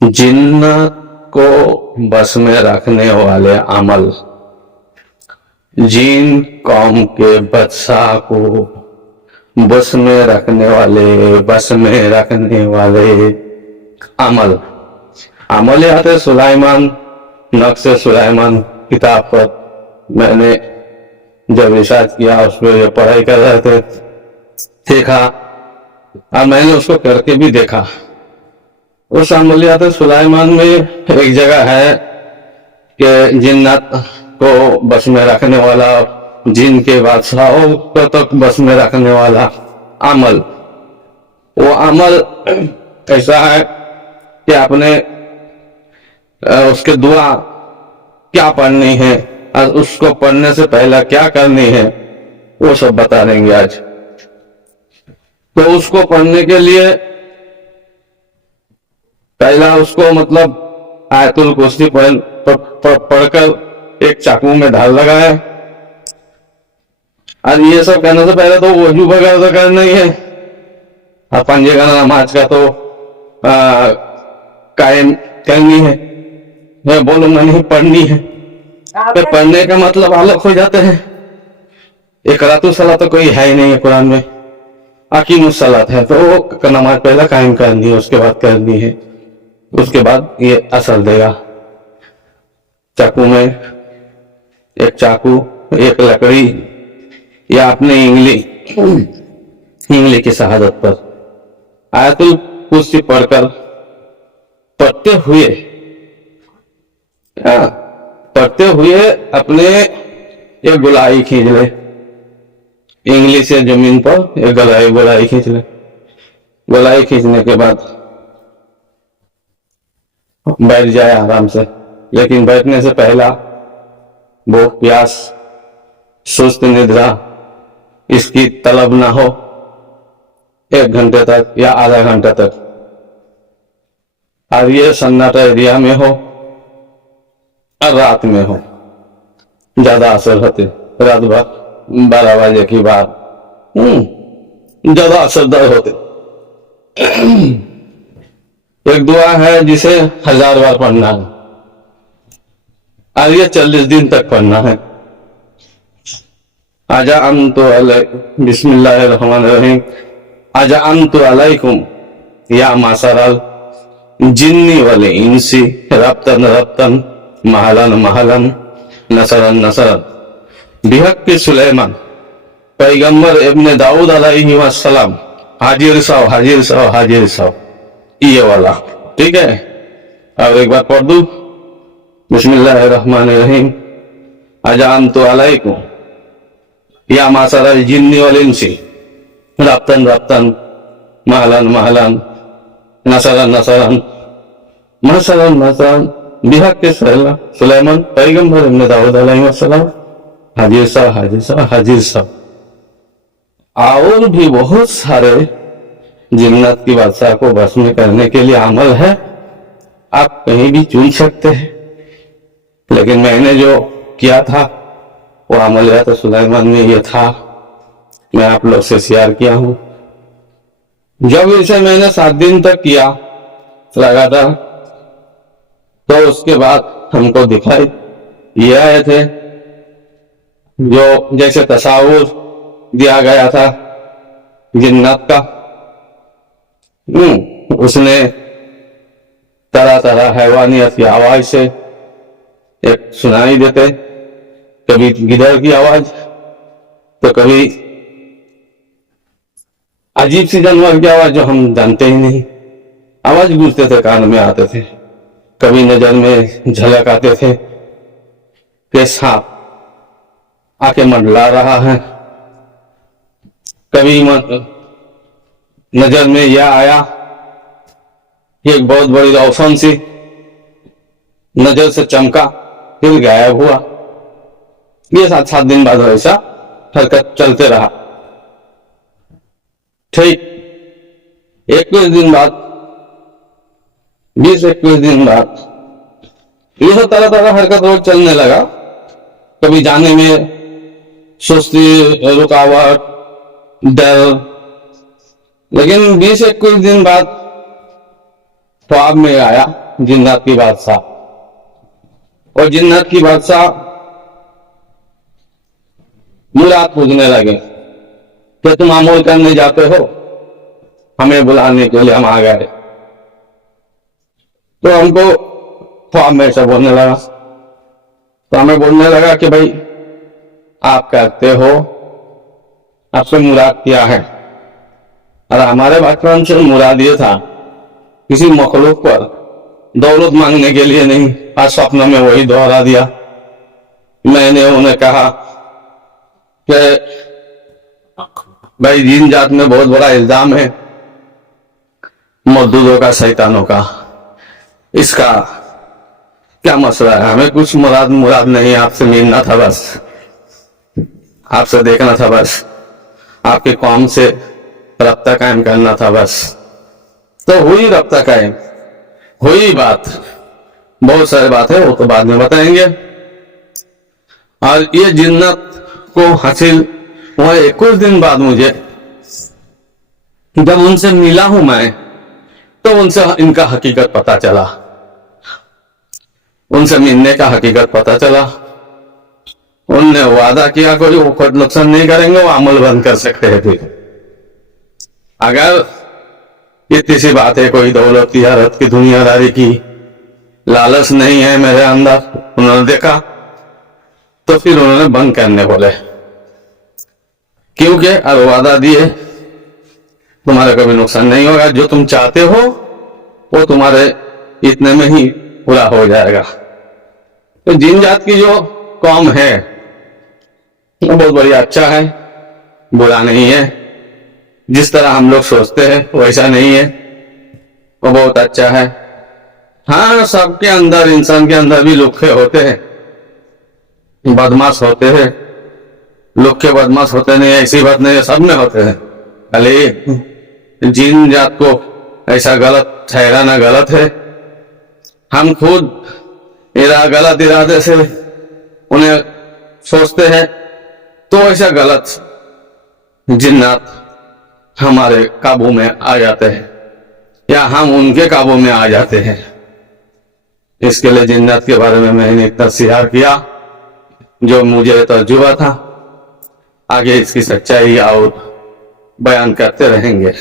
जिन्नत को बस में रखने वाले अमल। जिन कौम के बादशाह को बस में रखने वाले अमल। अमल याद है सुलाइमान, नक्शे सुलाइमान किताब पर मैंने जब रिसर्च किया, उस पर पढ़ाई कर रहे थे, देखा और मैंने उसको करके भी देखा। उस अमलियात सुलाइमान में एक जगह है कि जिन्नत को बस में रखने वाला, जिन के बादशाहों को तक बस में रखने वाला अमल। वो अमल ऐसा है कि आपने उसके दुआ क्या पढ़नी है और उसको पढ़ने से पहले क्या करनी है, वो सब बता देंगे आज। तो उसको पढ़ने के लिए पहला उसको मतलब आयतुल कुर्सी पढ़कर एक चाकू में ढाल लगाए। और ये सब करने से पहले तो वजू वगैरह तो करना ही है, और पंजे का नमाज का तो कायम करनी है। मैं बोलूंगा नहीं, पढ़नी है। तो पढ़ने का मतलब अलग हो जाते हैं। इकरातु सलात तो कोई है ही नहीं है कुरान में, अकीमुस सलात है, तो वो नमाज पहले कायम करनी है, उसके बाद करनी है, उसके बाद ये असर देगा। चाकू में एक चाकू, एक लकड़ी या अपने इंगली की शहादत पर आयतुल कुर्सी पढ़कर पढ़ते हुए अपने एक गुलाई खींच ले, इंगली से जमीन पर एक गुलाई खींच ले। गुलाई खींचने के बाद बैठ जाए आराम से, लेकिन बैठने से पहला भूख प्यास सुस्त निद्रा इसकी तलब ना हो 1 घंटे तक या आधा घंटा तक। और ये सन्नाटा एरिया में हो और रात में हो, ज्यादा असर होते। रात भर 12 बजे की बात ज्यादा असरदार होते। एक दुआ है जिसे 1000 बार पढ़ना है और ये 40 दिन तक पढ़ना है। आजा अंतु बिस्मिल्लाहिर्रहमानिर्रहीम। आजा अंतु अलैकुम या मासरल जिन्नी वाले इंसी रब्तन महलन नसरन बिहक्की सुलेमान पैगंबर इब्ने दाऊद अलैहिस्सलाम हाजिर साहब ये वाला, ठीक है। अब एक बार पढ़ दूं, बिस्मिल्लाहिर्रहमानिर्रहीम। अजामतु अलैकुम या मासरल जिन्नी वल इंसी रब्तन महलन नसरन बिहक्की सुलेमान पैगंबर इब्ने दाऊद अलैहिस्सलाम हाजिर साहब। और भी बहुत सारे जिन्नत की बादशाह को बस में करने के लिए अमल है, आप कहीं भी चुन सकते हैं। लेकिन मैंने जो किया था वो अमलियात सुलाइमान में ये था, मैं आप लोग से शेयर किया हूं। जब इसे मैंने 7 दिन तक किया लगातार, तो उसके बाद हमको दिखाई ये आए थे जो जैसे तस्वीर दिया गया था जिन्नत का। उसने तरह हैवानियत की आवाज से एक सुनाई देते, कभी गिदड़ की आवाज तो कभी अजीब सी जानवर की आवाज जो हम जानते ही नहीं, आवाज गूंजते थे, कान में आते थे। कभी नजर में झलक आते थे कि सांप आके मंडला रहा है। कभी नजर में यह आया कि एक बहुत बड़ी रोशन सी नजर से चमका, फिर गायब हुआ। ये 7 दिन बाद ऐसा हरकत चलते रहा। ठीक 21 दिन बाद, 20-21 दिन बाद ये सब तरह हरकत रोज चलने लगा। कभी जाने में सुस्ती, रुकावट, डर। लेकिन 20-21 दिन बाद ख्वाब में आया जिन्नात की बादशाह, और जिन्नात की बादशाह मुराद पूछने लगे कि तुम अमल करने जाते हो, हमें बुलाने के लिए हम आ गए। तो हमको ख्वाब में से बोलने लगा, तो हमें बोलने लगा कि भाई आप कहते हो आपसे मुराद क्या है, और हमारे बचपन से मुराद ये था किसी मखलूक पर दौलत मांगने के लिए नहीं। आज स्वप्न में वही दोहरा दिया। मैंने उन्हें कहा कि भाई जीन जात में बहुत बड़ा इल्जाम है मौजूदों का, शैतानों का, इसका क्या मसला है? हमें कुछ मुराद नहीं, आपसे मिलना था बस, आपसे देखना था बस, आपके कौम से रब्ता कायम करना था बस। तो हुई रब्ता कायम, हुई बात, बहुत सारी बात है वो तो बाद में बताएंगे। और ये जिन्नत को हासिल हुए कुछ दिन बाद मुझे जब उनसे मिला हूं मैं, तो उनसे इनका हकीकत पता चला, उनसे मिलने का हकीकत पता चला। उनने वादा किया कोई वो खुद नुकसान नहीं करेंगे, वो अमल बंद कर सकते हैं। फिर अगर इतनी सी बात है, कोई दौलत की, हरत की, दुनियादारी की लालच नहीं है मेरे अंदर, उन्होंने देखा तो फिर उन्होंने बंद करने बोले, क्योंकि अब वादा दिए तुम्हारा कभी नुकसान नहीं होगा, जो तुम चाहते हो वो तुम्हारे इतने में ही पूरा हो जाएगा। तो जिन जात की जो कौम है वो बहुत बढ़िया, अच्छा है, बुरा नहीं है। जिस तरह हम लोग सोचते हैं वैसा नहीं है, वो बहुत अच्छा है। हाँ, सबके अंदर, इंसान के अंदर भी लुखे होते हैं, बदमाश होते हैं, लुखे बदमाश होते नहीं, ऐसी बात नहीं है, सब में होते हैं। खाली जिन जात को ऐसा गलत ठहराना गलत है। हम खुद गलत इरादे से उन्हें सोचते हैं, तो ऐसा गलत जिन्नात हमारे काबू में आ जाते हैं, या हम उनके काबू में आ जाते हैं। इसके लिए जिन्नात के बारे में मैंने इतना शेयर किया जो मुझे तजुर्बा था। आगे इसकी सच्चाई और बयान करते रहेंगे।